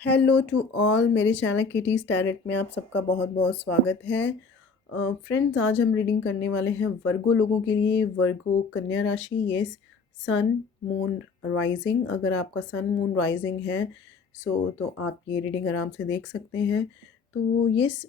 Hello to all, मेरे channel kitty's tarot में आप सबका बहुत बहुत स्वागत है। फ्रेंड्स, आज हम रीडिंग करने वाले हैं वर्गो लोगों के लिए। वर्गो कन्या राशि, यस, सन मून राइजिंग। अगर आपका सन मून राइजिंग है तो आप ये रीडिंग आराम से देख सकते हैं। तो यस,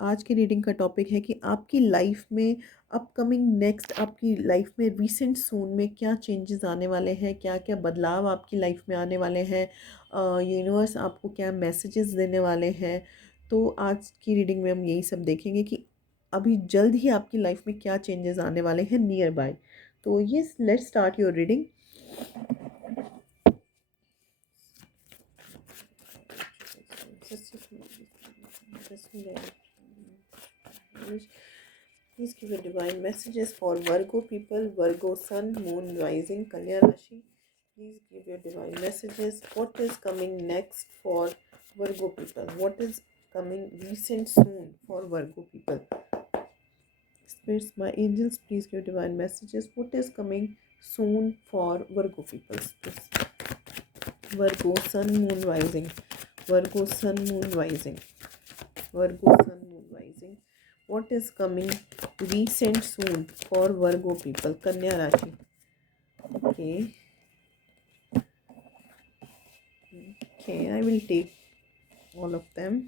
आज की रीडिंग का टॉपिक है कि आपकी लाइफ में अपकमिंग नेक्स्ट, आपकी लाइफ में रिसेंट सून में क्या चेंजेस आने वाले हैं, क्या क्या बदलाव आपकी लाइफ में आने वाले हैं, यूनिवर्स आपको क्या मैसेजेस देने वाले हैं। तो आज की रीडिंग में हम यही सब देखेंगे कि अभी जल्द ही आपकी लाइफ में क्या चेंजेस आने वाले हैं नियर बाय। तो yes, let's start your reading. Please give your divine messages for Virgo people, Virgo Sun, Moon, Rising, Kanya Rashi. Please give your divine messages. What is coming next for Virgo people? What is coming recent soon for Virgo people? Spirits, my angels, please give divine messages. What is coming soon for Virgo people? Virgo Sun, Moon, Rising. Virgo Sun, Moon, Rising. Virgo Sun, Moon, Rising. What is coming recent soon for Virgo people? Kanya Rashi. Okay. Okay, I will take all of them.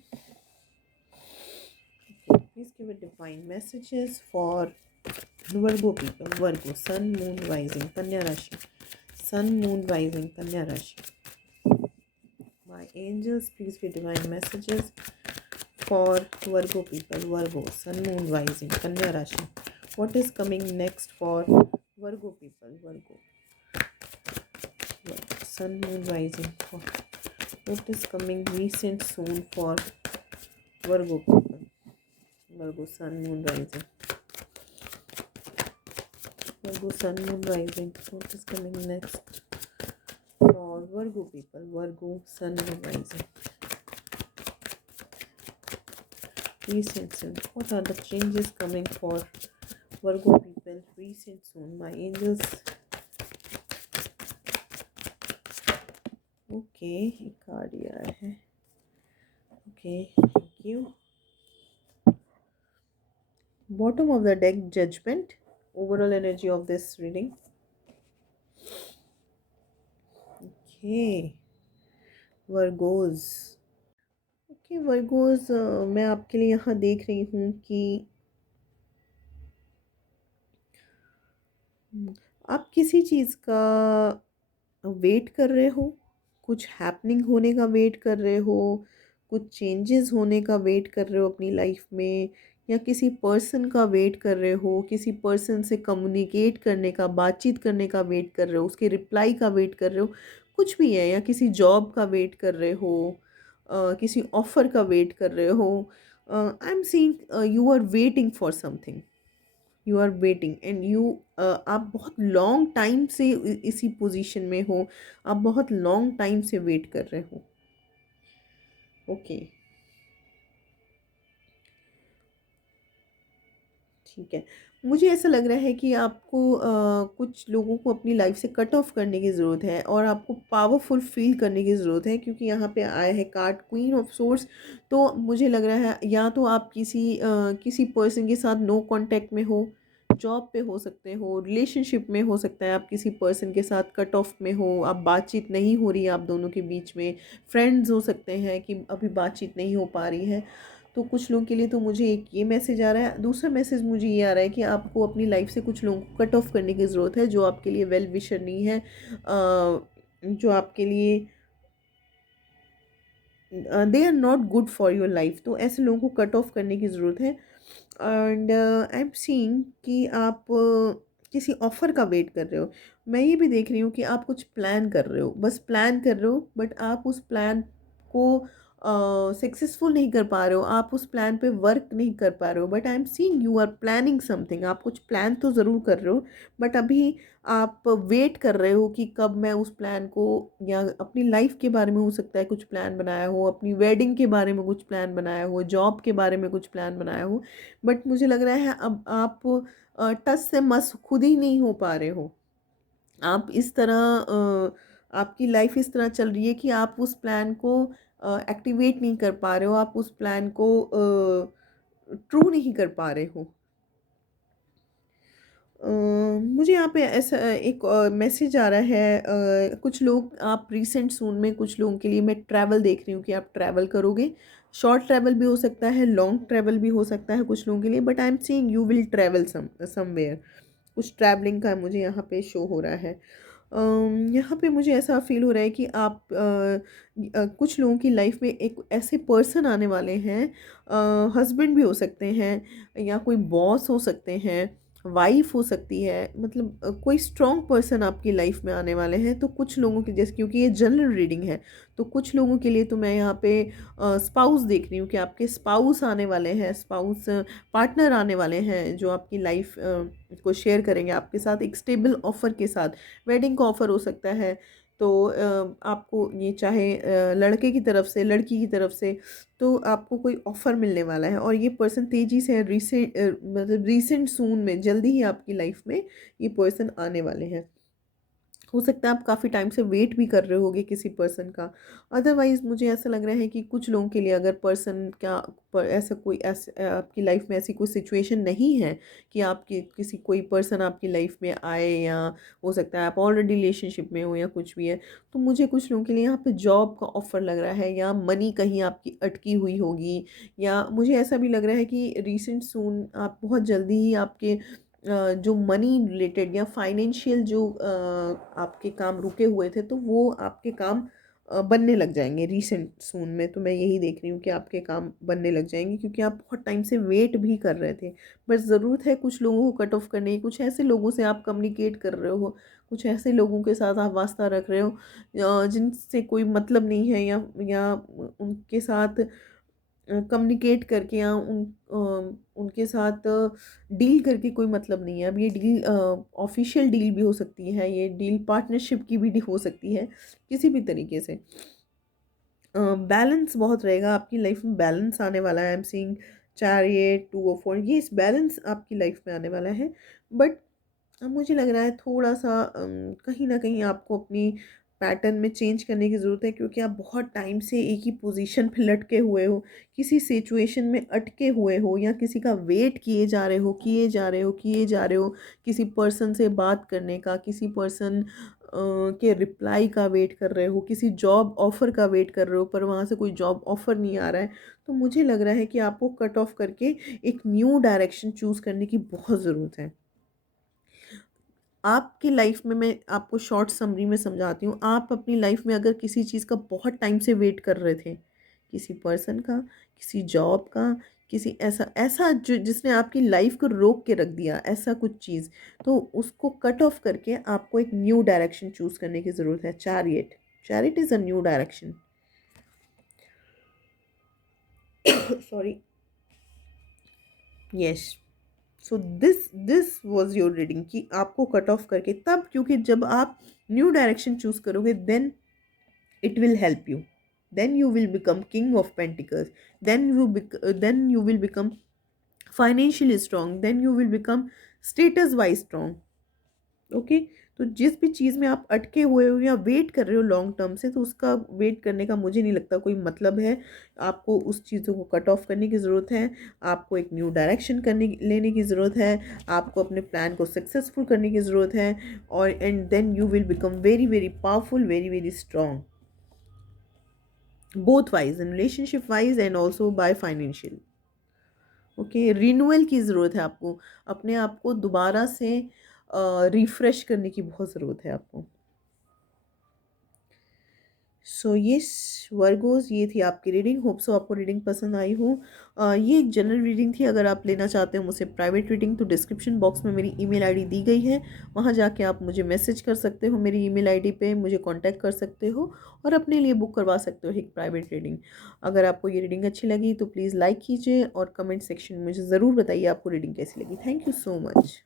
Okay, please give a divine messages for Virgo people. Virgo Sun, Moon, Rising, Kanya Rashi. Sun, Moon, Rising, Kanya Rashi. My angels, please give divine messages for Virgo people. Virgo Sun, Moon, Rising, Kanya Rashi. What is coming next for Virgo people? Virgo Sun, Moon, Rising. What is coming recent soon for Virgo people? Virgo Sun, Moon, Rising. Virgo Sun, Moon, Rising. What is coming next for Virgo people? Virgo Sun, Moon, Rising. Recent soon. What are the changes coming for Virgo people recent soon? My angels. Okay, एक card आया है। Okay, thank you. Bottom of the deck, judgement. Overall energy of this reading. Okay, Virgos. Okay Virgos, मैं आपके लिए यहाँ देख रही हूँ कि आप किसी चीज़ का वेट कर रहे हो, कुछ हैपनिंग होने का वेट कर रहे हो, कुछ चेंजेस होने का वेट कर रहे हो अपनी लाइफ में, या किसी पर्सन का वेट कर रहे हो, किसी पर्सन से कम्युनिकेट करने का, बातचीत करने का वेट कर रहे हो, उसके रिप्लाई का वेट कर रहे हो, कुछ भी है, या किसी जॉब का वेट कर रहे हो, किसी ऑफ़र का वेट कर रहे हो. I am seeing you are waiting for something. You are waiting and you, आप बहुत लॉन्ग टाइम से इसी पोजीशन में हो. आप बहुत लॉन्ग टाइम से वेट कर रहे हो. ओके, ठीक है. मुझे ऐसा लग रहा है कि आपको कुछ लोगों को अपनी लाइफ से कट ऑफ करने की ज़रूरत है और आपको पावरफुल फील करने की ज़रूरत है, क्योंकि यहाँ पे आया है कार्ड क्वीन ऑफ सोर्स. तो मुझे लग रहा है या तो आप किसी पर्सन के साथ नो कांटेक्ट में हो, जॉब पे हो सकते हो, रिलेशनशिप में हो सकता है आप किसी पर्सन के साथ कट ऑफ में हो, आप बातचीत नहीं हो रही है आप दोनों के बीच में. फ्रेंड्स हो सकते हैं कि अभी बातचीत नहीं हो पा रही है. तो कुछ लोगों के लिए तो मुझे एक ये मैसेज आ रहा है. दूसरा मैसेज मुझे ये आ रहा है कि आपको अपनी लाइफ से कुछ लोगों को कट ऑफ करने की ज़रूरत है जो आपके लिए वेल विशर नहीं है, जो आपके लिए they are not good for your life. तो ऐसे लोगों को कट ऑफ करने की ज़रूरत है. एंड आई एम सीइंग कि आप किसी ऑफ़र का वेट कर रहे हो. मैं ये भी देख रही हूँ कि आप कुछ प्लान कर रहे हो, बस प्लान कर रहे हो, बट आप उस प्लान को सक्सेसफुल नहीं कर पा रहे हो, आप उस प्लान पे वर्क नहीं कर पा रहे हो. But I am seeing you are planning something. आप कुछ प्लान तो ज़रूर कर रहे हो, बट अभी आप वेट कर रहे हो कि कब मैं उस प्लान को, या अपनी लाइफ के बारे में हो सकता है कुछ प्लान बनाया हो, अपनी वेडिंग के बारे में कुछ प्लान बनाया हो, जॉब के बारे में कुछ प्लान बनाया हो. बट मुझे लग रहा है अब आप टस से मस खुद ही नहीं हो पा रहे हो. आप इस तरह आपकी लाइफ इस तरह चल रही है कि आप उस प्लान को एक्टिवेट नहीं कर पा रहे हो, आप उस प्लान को ट्रू नहीं कर पा रहे हो। मुझे यहाँ पे ऐसा एक मैसेज आ रहा है, कुछ लोग आप रिसेंट सून में, कुछ लोगों के लिए मैं ट्रैवल देख रही हूँ कि आप ट्रैवल करोगे। शॉर्ट ट्रैवल भी हो सकता है, लॉन्ग ट्रैवल भी हो सकता है कुछ लोगों के लिए, but I am seeing you will travel somewhere. कुछ ट्रैवलिंग का मुझे यहाँ पे शो हो रहा है। यहाँ पे मुझे ऐसा फ़ील हो रहा है कि आप कुछ लोगों की लाइफ में एक ऐसे पर्सन आने वाले हैं, हस्बैंड भी हो सकते हैं या कोई बॉस हो सकते हैं, वाइफ हो सकती है, मतलब कोई स्ट्रॉन्ग पर्सन आपकी लाइफ में आने वाले हैं। तो कुछ लोगों के जैसे, क्योंकि ये जनरल रीडिंग है, तो कुछ लोगों के लिए तो मैं यहाँ पे स्पाउस देख रही हूँ कि आपके स्पाउस आने वाले हैं, स्पाउस पार्टनर आने वाले हैं जो आपकी लाइफ को शेयर करेंगे आपके साथ एक स्टेबल ऑफ़र के साथ। वेडिंग का ऑफ़र हो सकता है। तो आपको ये चाहे लड़के की तरफ से, लड़की की तरफ से, तो आपको कोई ऑफ़र मिलने वाला है और ये पर्सन तेज़ी से मतलब रीसेंट सून में, जल्दी ही आपकी लाइफ में ये पर्सन आने वाले हैं। हो सकता है आप काफ़ी टाइम से वेट भी कर रहे होगे किसी पर्सन का। अदरवाइज़ मुझे ऐसा लग रहा है कि कुछ लोगों के लिए अगर पर्सन का ऐसा कोई आपकी लाइफ में ऐसी कोई सिचुएशन नहीं है कि आपकी किसी कोई पर्सन आपकी लाइफ में आए, या हो सकता है आप ऑलरेडी रिलेशनशिप में हो या कुछ भी है, तो मुझे कुछ लोगों के लिए यहाँ पे जॉब का ऑफ़र लग रहा है, या मनी कहीं आपकी अटकी हुई होगी, या मुझे ऐसा भी लग रहा है कि रिसेंट सून आप बहुत जल्दी ही आपके जो मनी रिलेटेड या फाइनेंशियल जो आपके काम रुके हुए थे, तो वो आपके काम बनने लग जाएंगे रिसेंट सून में। तो मैं यही देख रही हूँ कि आपके काम बनने लग जाएंगे, क्योंकि आप बहुत टाइम से वेट भी कर रहे थे। बस ज़रूरत है कुछ लोगों को कट ऑफ करने की, कुछ ऐसे लोगों से आप कम्युनिकेट कर रहे हो, कुछ ऐसे लोगों के साथ आप वास्ता रख रहे हो जिनसे कोई मतलब नहीं है, या उनके साथ कम्युनिकेट करके, या उनके साथ डील करके कोई मतलब नहीं है। अब ये डील ऑफ़िशियल डील भी हो सकती है, ये डील पार्टनरशिप की भी हो सकती है, किसी भी तरीके से। बैलेंस बहुत रहेगा आपकी लाइफ में, बैलेंस आने वाला है। आई एम सीइंग चैरियट, 2 और 4, ये इस बैलेंस आपकी लाइफ में आने वाला है। बट अब मुझे लग रहा है थोड़ा-सा कहीं न कहीं आपको अपनी पैटर्न में चेंज करने की ज़रूरत है, क्योंकि आप बहुत टाइम से एक ही पोज़ीशन पे लटके हुए हो, किसी सिचुएशन में अटके हुए हो, या किसी का वेट किए जा रहे हो, किए जा रहे हो, किए जा रहे हो, किसी पर्सन से बात करने का, किसी पर्सन के रिप्लाई का वेट कर रहे हो, किसी जॉब ऑफ़र का वेट कर रहे हो, पर वहाँ से कोई जॉब ऑफ़र नहीं आ रहा है। तो मुझे लग रहा है कि आपको कट ऑफ करके एक न्यू डायरेक्शन चूज़ करने की बहुत ज़रूरत है। आपकी लाइफ में मैं आपको शॉर्ट समरी में समझाती हूँ। आप अपनी लाइफ में अगर किसी चीज़ का बहुत टाइम से वेट कर रहे थे, किसी पर्सन का, किसी जॉब का, किसी ऐसा ऐसा जो जिसने आपकी लाइफ को रोक के रख दिया, ऐसा कुछ चीज़, तो उसको कट ऑफ करके आपको एक न्यू डायरेक्शन चूज़ करने की ज़रूरत है। Chariot, chariot is a new direction. Sorry. Yes. So this was your reading कि आपको कट ऑफ करके तब, क्योंकि जब आप न्यू डायरेक्शन चूज करोगे, then it will help you, then you will become king of pentacles, then you will become financially strong, then you will become status wise strong। Okay. तो जिस भी चीज़ में आप अटके हुए हो या वेट कर रहे हो लॉन्ग टर्म से, तो उसका वेट करने का मुझे नहीं लगता कोई मतलब है। आपको उस चीज़ों को कट ऑफ करने की ज़रूरत है। आपको एक न्यू डायरेक्शन लेने की ज़रूरत है। आपको अपने प्लान को सक्सेसफुल करने की ज़रूरत है, और and then you will become very very powerful, very very strong, both wise, in relationship wise and also by financial. Okay. Renewal की ज़रूरत है आपको, अपने आप को दोबारा से रिफ्रेश करने की बहुत ज़रूरत है आपको। सो यस वर्गोस, ये थी आपकी रीडिंग। होप सो आपको रीडिंग पसंद आई हो। ये एक जनरल रीडिंग थी। अगर आप लेना चाहते हो मुझसे प्राइवेट रीडिंग, तो डिस्क्रिप्शन बॉक्स में मेरी ईमेल आईडी दी गई है, वहाँ जाके आप मुझे मैसेज कर सकते हो, मेरी ईमेल आईडी पे मुझे कांटेक्ट कर सकते हो और अपने लिए बुक करवा सकते हो एक प्राइवेट रीडिंग। अगर आपको ये रीडिंग अच्छी लगी तो प्लीज़ लाइक कीजिए और कमेंट सेक्शन में मुझे ज़रूर बताइए आपको रीडिंग कैसी लगी। Thank you so much.